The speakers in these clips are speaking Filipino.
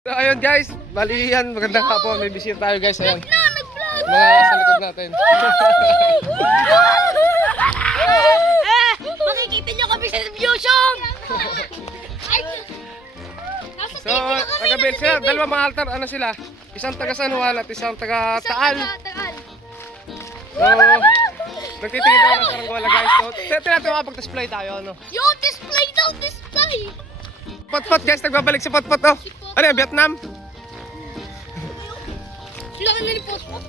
So ayun guys, bali yan, magandang hapon, may bisita tayo guys, ayan. Nag-vlog! Mga sa likod natin. Makikita nyo kami sa Fusion! So, taga-Bel sila, dalawa mga altar, ano sila? Isang taga San Juan at isang taga Taal. So, nagtitingin tayo ng saranggola guys. So, natin makapag-display tayo, ano? Yo, display daw, display! Potpot guys, nagbabalik si Potpot, oh. Ano yan, Vietnam? Sila ka na ni Potpot.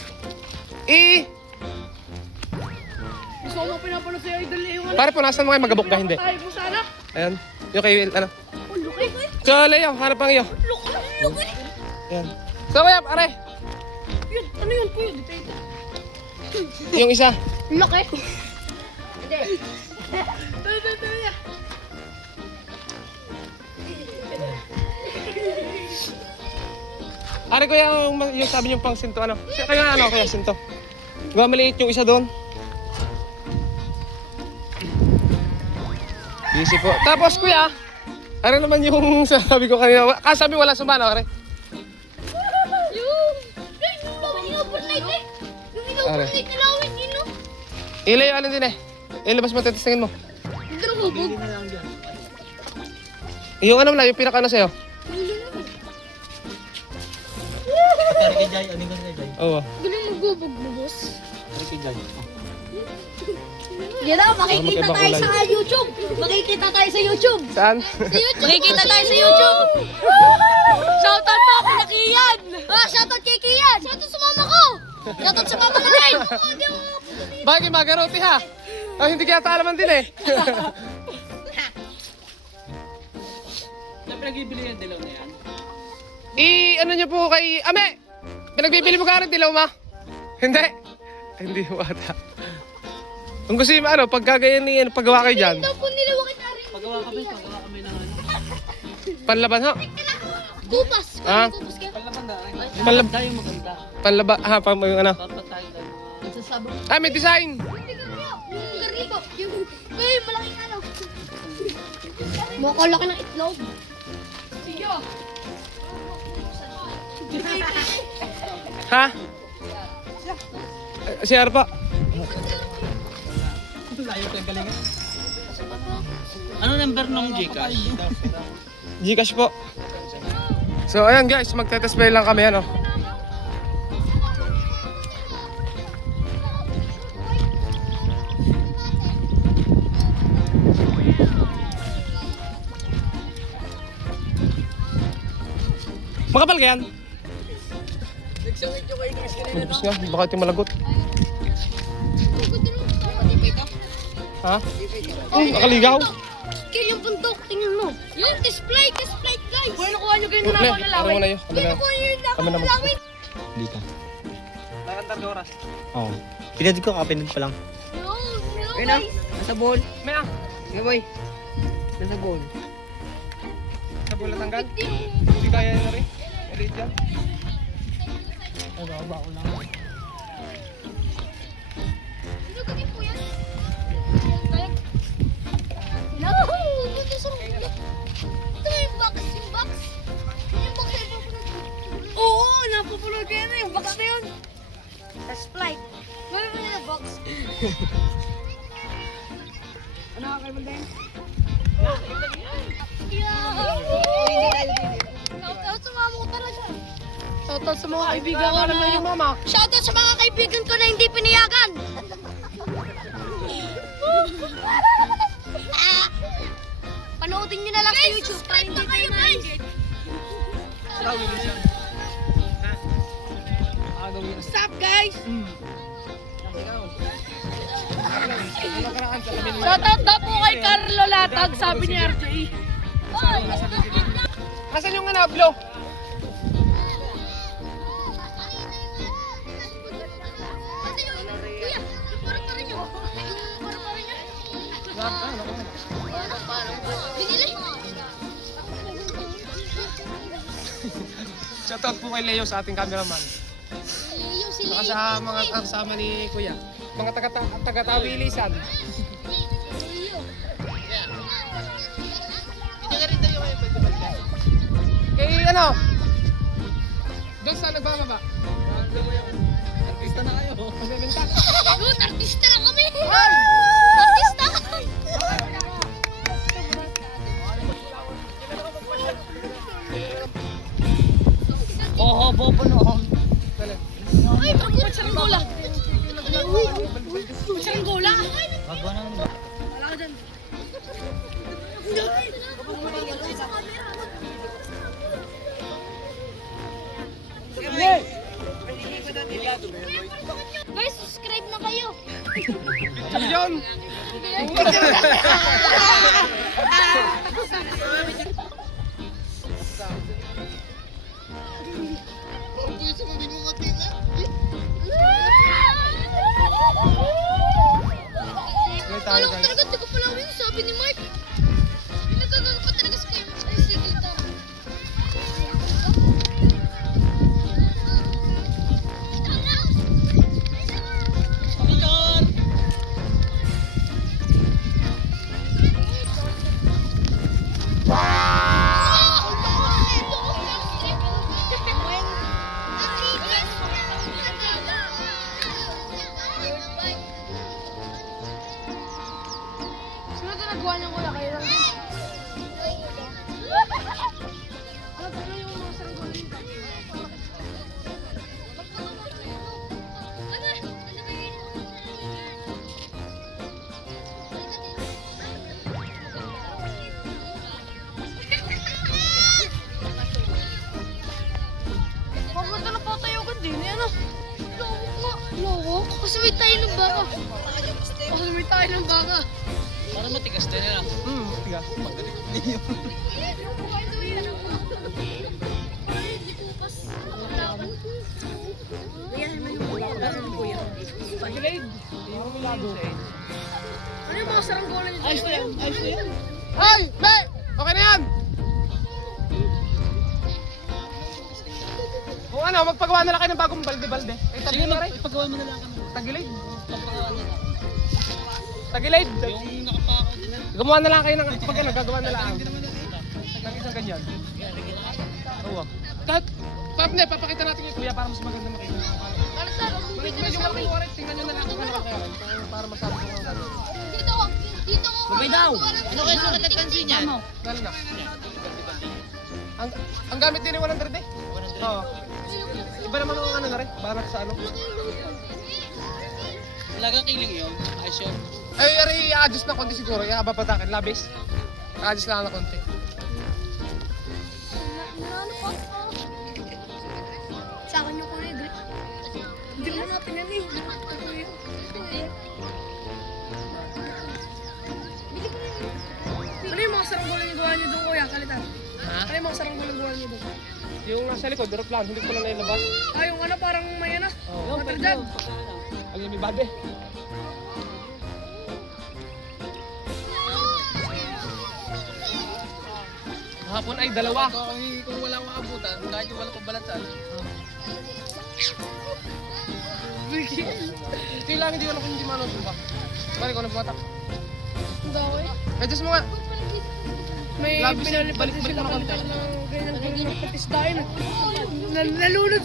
Gusto ko pinapanood sa'yo, idol yung ano. Pare po, nasan mo kayo magabok ka, hindi? Tayo po sana. Ayan, yung kay, ano? Oh, lukay. So, Leo, hanap ang iyo. Lukay. Ayan. So, kaya, pare, Yun, ano yun po yun? Dito. yung isa. Lukay. Hindi. Tayo. Are ko yung sabi niyo pang sinto, ano? Kaya ano, kaya sinto. Gawa maliit yung isa doon. Busy po. Tapos kuya, ano naman yung sabi ko kanina? Sabi wala sumano, are. Yung overnight eh. Yung overnight na lawin, yun no? Ilayo ano din eh. Ilabas mo, titistingin mo. Garubog. Yung ano na, yung pinaka ano sa'yo. Kay Jai, ano yung kay Jai? Oo. Galing magubog mo, boss. Kay Jai. Yan na, makikita magkaiba tayo kulay. sa YouTube. Makikita tayo sa YouTube. Saan? Makikita tayo sa YouTube. Shoutout po ako na Kian. Shoutout kay Kian. Shoutout sa mama ko. Shoutout sa mama ko din. Bagay magaruti ha. Oh, hindi kaya talaman din eh. Saan pinagbibili yung dilaw na yan? Ano nyo po kay Ame? Pinagbibili mo ka rin dilaw ma? Hindi. Hindi mo ata. Kung gusto nyo ano, pagkagayan ni paggawa kayo dyan. Daw po nilawakit na rin. Pagawa kami ng ano. Panlaban ha? Kupas. Ah? Kupas kaya. Palaban na. Palab- Tayo maganda. Panlaba, ha, yung ano. Dapat tayo lang. Nagsasabog. Ah, may design. Hindi ka kaya. Yung garibo. Yung malaking ano. Makalaki ng itlog. Sige. Ha? Si Arpa. Layo tayo galingan. Ano number nung Gcash? Gcash po. So ayan guys, magte-test play lang kami ano. Makapal ka yan? Magbus nga, baka ito malagot. Ha? Nakaligaw? Kaya yung bundok, tingnan mo. Yung display guys. Kung nakuha nyo ganyan na Le, ako na lawin. mo na yun. Kami na. Nakuha nyo yung Kami na na lawin. Dito. Nakandar oras. Oo. Pinad ko, kapinad pa lang. Hello guys. Nasa bowl. May ah. Gaboy. Nasa bowl. Sa bola tanggal? Hindi kaya na rin. Ulit dyan. Ay, baba ko lang. Ano ka din po yan? No! Ito sa ito yung box. Yung box ay napapulog. Oo! Napapulog ka na yung box na yun. Sa Sprite. Gawin mo na box. Ano ka kayo din? Shoutout sa mama ko talaga. Shoutout sa mga kaibigan ko Ano na yung mama? Shoutout sa mga kaibigan ko na hindi pinayagan. Panoodin nyo na lang sa YouTube. Subscribe na kayo guys. What's up guys? Shoutout daw po kay Carlo Latag, sabi ni RJ. Nasaan yung anablo? Shoutout po kay Leo sa ating cameraman. Saka sa mga kasama ni Kuya. Mga taga-tawilisan. Kay ano? Doon sa nagbababa. Artista na kayo. Magbebenta. Yun, artista lang kami! Artista! Oo, bobo noon. Dali. Ay, ba't saranggola? Ba't saranggola? Wagwa na naman. Wala ka dyan. Guys, subscribe na kayo. Sabi yun. Tayo, Alam ko guys. talaga, di ko pala yung sabi ni Mark. Pinagagano ko talaga sa kayo. Ay, sige, tara. Pagkakar! Sino ito nagawa niya kuya? Kayo lang. Ano talaga yung mga saranggola nito? Maganda na po tayo ka din. Ano? Lawak nga. Lawak? Kasi may tayo ng baka. Kasi may tayo ng baka. Para matigas din nila. Tiga. Ano yung mga saranggola nito? Ayos na yan, ayos na yan. Ay! Be! Okay na yan! Kung ano, magpagawa na lang kayo ng bagong balde-balde. Ay, Sige tagilid na, na rin. ipagawa mo na lang kami. Tagilid. Pagpagawa na lang. Tagilid. Yung nakapako din na. Gumawa na lang kayo ng pag ano, gagawa na lang. Ng isang ganyan. Oo. Kahit, papakita natin kay kuya para mas maganda makita. Kalitan, umuwi ka na Medyo sa amin. malaki oras, tingnan nyo na lang kung ano kaya. Para masabi ko ang ano. Dito, dito ko. Babay daw. Ano kayo sukat at pansin yan? Lalo na. Ang gamit din ay 100 eh. Oo. Iba naman ang ano na rin, barak sa ano. Talagang kiling yun. Ayos yun. Ay, i-adjust na konti siguro, ihaba pa takin, labis. I-adjust lang na konti. Ano pa? Sa akin yung kulay green. Hindi mo natin yan eh. Ano yung mga saranggola yung gawa niyo doon, kuya? Kalitan. Ha? Ano yung mga saranggola yung gawa niyo doon? Yung nasa likod, aeroplano, hindi ko lang nailabas. Ah, yung ano, parang may ano? Oo. Mga dyan. Alin may bade. Hapon ay dalawa. Kung wala akong abutan, kahit yung wala pagbalatan. Kailangan hindi ko alam kung hindi manood ba. Balik ko na pumatak. Ang gawin. Adjust mo nga. May Labis yan. pinalipad Balik din mo sila na konti. kalitan ng ganyan patisdahin. Nalunod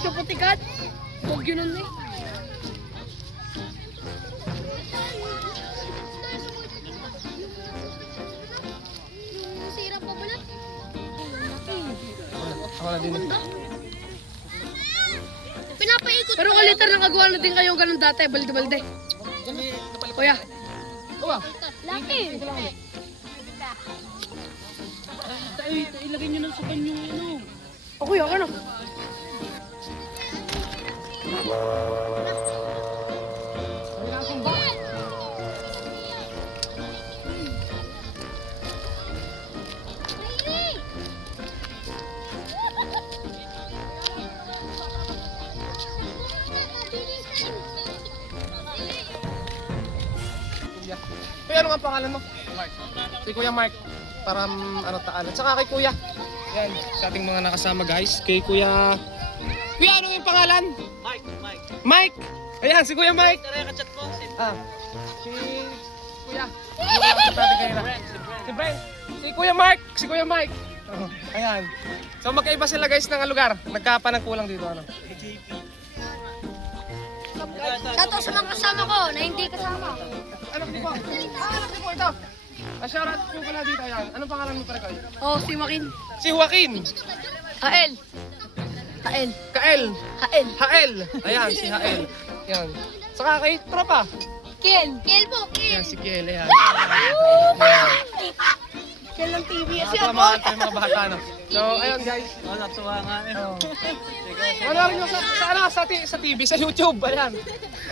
sa patikat. Huwag yun nun eh. Sira pa balat. Ako na din. Pinapaikot. Pero kalitan nakagawa na din kayo ganun dati, balde-balde. Kuya. Uwa. Laki. Ilagay nyo lang sa banyo ano. O kuya, ano? Kuya, ano nga pangalan mo? Mark. Si Kuya Mark. Para ano taalan. Saka kay Kuya. Yan, sa ating mga nakasama guys. Kay Kuya... Kuya, ano yung pangalan? Mike, Mike. Mike! Ayan, si Kuya Mike. Tara, kachat ko. Ah, si Kuya. Si Kuya. Si Brent. Si Kuya Mark. Si Kuya Mike. Oh, ayan. So magkaiba sila guys ng lugar. Nagkapanagkulang dito ano. Shoutout sa mga kasama ko na hindi kasama. Anak ni po. Anak ni po ito. Shoutout po pala dito ayan. Anong pangalan mo pare ko? Oh, si Joaquin. Si Joaquin. Hael. Hael. Kael. Hael. Hael. Ayan si Hael. Ayan. Saka kay tropa. Kiel. Kiel po, Kiel. Ayan si Kiel ayan. Kiel ng TV. Mga mga bata no. So ayun guys. Oh, natuwa nga eh. Ano rin yung sa TV, sa YouTube, ayan.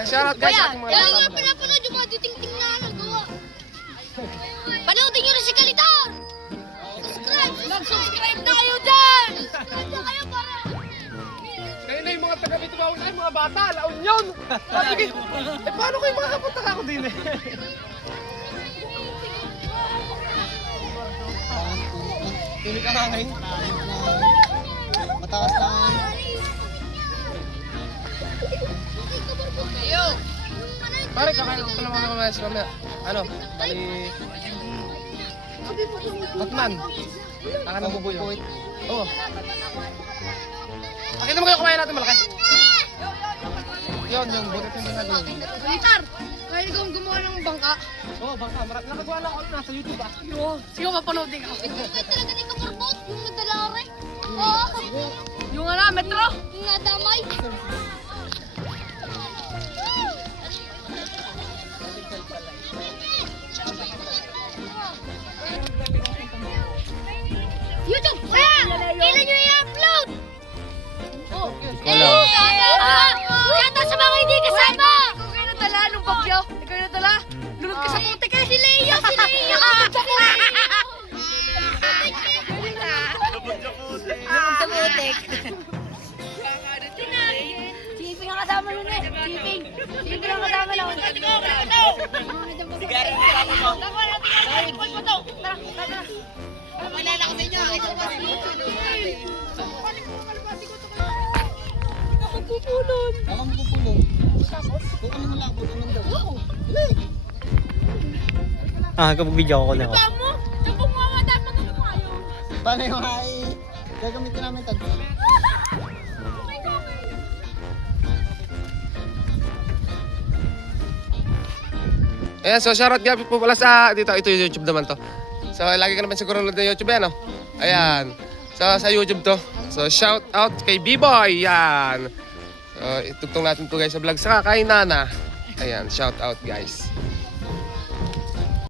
Shoutout guys sa ating mga Kaya nga kasama. pinapanood yung mga titing-ting na nagawa. Panoodin nyo na si Kalitor! Subscribe na kayo dyan! Subscribe na kayo para... Ngayon na yung mga taga-Bitubawin ay mga bata, laon yun! Sabi ko, paano kayo makakapunta ka ako din eh? Hindi ka nga ngayon. Matakas na. Pare, kakain ko naman naman sa mamaya. Ano? Bali... Batman. Taka ng bubuyo. Oo. Pakita mo kayo kumain natin malaki. Yun, yung butit yung ginagawa. Kalitor! Kaya ikaw gumawa ng bangka? Oo, bangka. Nakagawa lang ako nasa YouTube ah. Sige, mapanoodin ka. Ito ba talaga ni Kaparbot? Yung nagdala ka rin? Oo. Yung ano, metro? Yung nadamay? YouTube! Kailan nyo i-upload? Oh. Wala. Shoutout sa mga hindi kasama! Ikaw kayo nadala nung bagyo. Ikaw yung nadala. Lunod ka sa puti kayo. Si Leo! Si Leo! Lunod sa putik. Siping ang kasama nun eh. Siping. Siping ang kasama lang. Sigari na kasama mo. Tara. Malala ko sa inyo. Pupulon. Ako magpupulong. Kung ano mo lang, ano daw. Kapag video ako na ako. Mo? Sabong mga dapat na tumayo. Paano yung ay gagamitin namin ito? Ayan, so shoutout nga po pala sa dito, ito yung YouTube naman to. So lagi ka naman siguro nanood ng YouTube yan, no? Ayan. So sa YouTube to. So shout out kay B-Boy, yan. So itugtong natin to guys sa vlog sa kay Nana. Ayan, shout out guys.